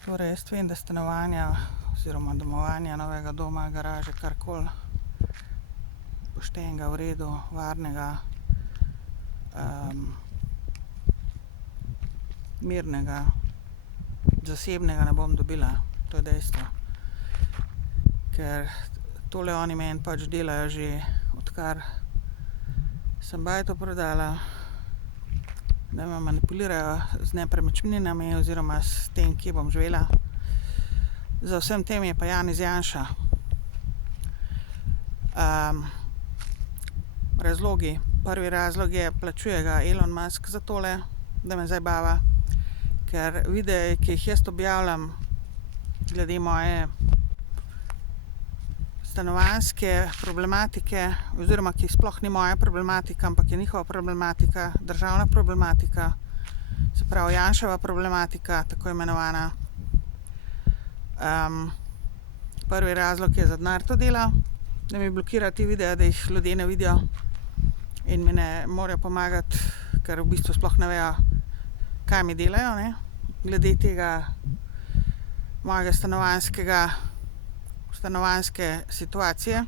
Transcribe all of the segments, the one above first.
Torej, jaz vem, da stanovanja oziroma domovanja, novega doma, garaže, karkoli poštenega, v redu, varnega, mirnega, zasebnega ne bom dobila. To je dejstvo. Ker tole oni meni pač delajo že odkar sem bajto prodala, da me manipulirajo z nepremičninami oziroma s tem, kje bom živela. Za vsem tem je pa Janez Janša. Razlogi. Prvi razlog je, plačuje ga Elon Musk za tole, da me zabava, ker videe, ki jih jaz objavljam glede moje stanovanjske problematike, oziroma ki sploh ni moja problematika, ampak je njihova problematika, državna problematika, se pravi Janševa problematika, tako imenovana. Prvi razlog je za denar to dela, da mi blokira te videe, da jih ljudje ne vidijo in mi ne morejo pomagati, ker v bistvu sploh ne vejo, kaj mi delajo, ne, glede tega mojega stanovanjske situacije.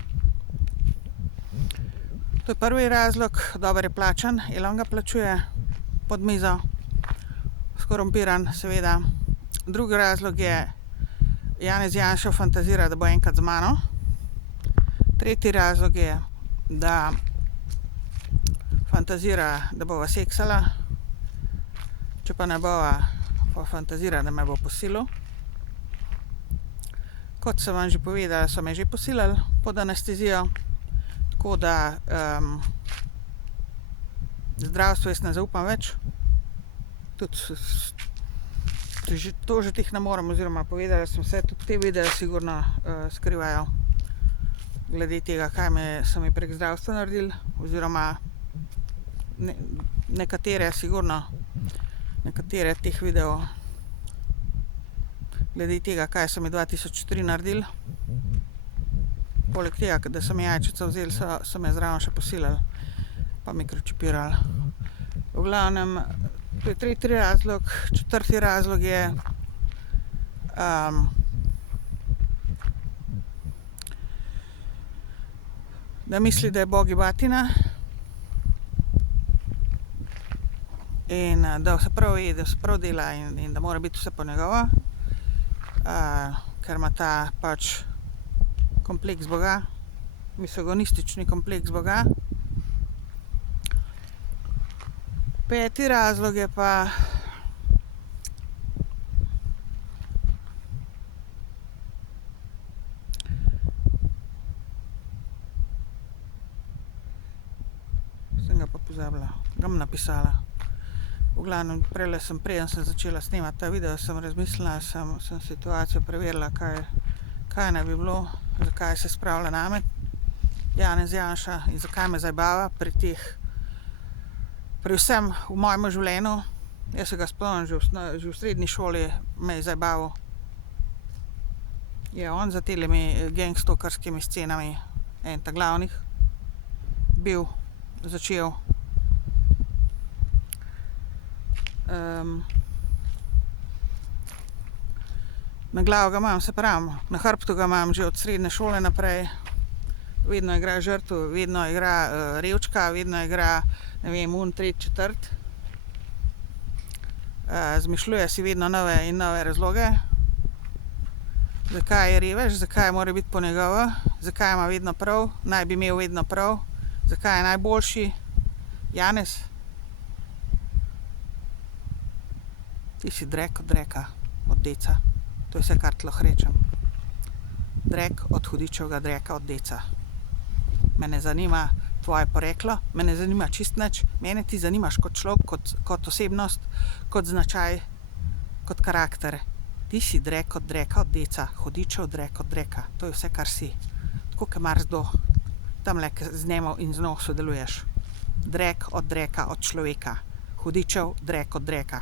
To je prvi razlog. Dobro je plačan, Elon ga plačuje pod mizo, skorumpiran seveda. Drugi razlog je, Janez Janša fantazira, da bo enkrat z mano. Tretji razlog je, da fantazira, da bova seksala, če pa ne bova, pa fantazira, da me bo posilil. Kot sem vam že povedala, so me že posilili pod anestezijo, tako da zdravstvu jaz ne zaupam več. Tudi to že teh ne morem, oziroma povedala sem vse, tudi te videe sigurno skrivajo glede tega, kaj so mi prek zdravstva naredili, oziroma nekatere sigurno, nekatere teh videov glede tega, kaj so mi 2003 naredili. Poleg tega, da so mi jajčico vzeli, so me zraven še posilili pa mikročipirali. V glavnem, to je tretji razlog. Četrti razlog je, da misli, da je bogi batina in da se prav ve, da se prav dela in da mora biti vse po njegovo. Ker ima ta pač kompleks Boga, misogonistični kompleks Boga. Peti razlog je pa, sem ga pa pozabila, ga bom napisala. V glavnem, preden sem začela snemati ta video, sem razmislila, sem situacijo preverila, kaj naj bi bilo, zakaj se spravlja name Janez Janša in zakaj me zabava pri vsem v mojem življenju. Jaz se ga spomnim, že v srednji šoli me je zabaval. Je on za telemi gangstokarskimi scenami en ta glavnih bil, začel. Na glavo ga imam, se pravim, na hrbtu ga imam že od srednje šole naprej. Vedno igra žrtev, vedno igra revčka, vedno igra, ne vem, tretji, četrt. Izmišljuje si vedno nove in nove razloge. Zakaj je revež, zakaj mora biti po njegovo, zakaj ima vedno prav, naj bi imel vedno prav, zakaj je najboljši. Janez, ti si drek od dreka, od deca. To je vse, kar ti lahko rečem. Drek od hudičevega dreka, od deca. Me ne zanima tvoje poreklo, me ne zanima čisto nič. Mene ti zanimaš kot človek, kot osebnost, kot značaj, kot karakter. Ti si drek od dreka, od deca. Hudičev drek od dreka. To je vse, kar si. Tako kot marsikdo tamle z njim in z njo sodeluješ. Drek od dreka, od človeka. Hudičev drek od dreka.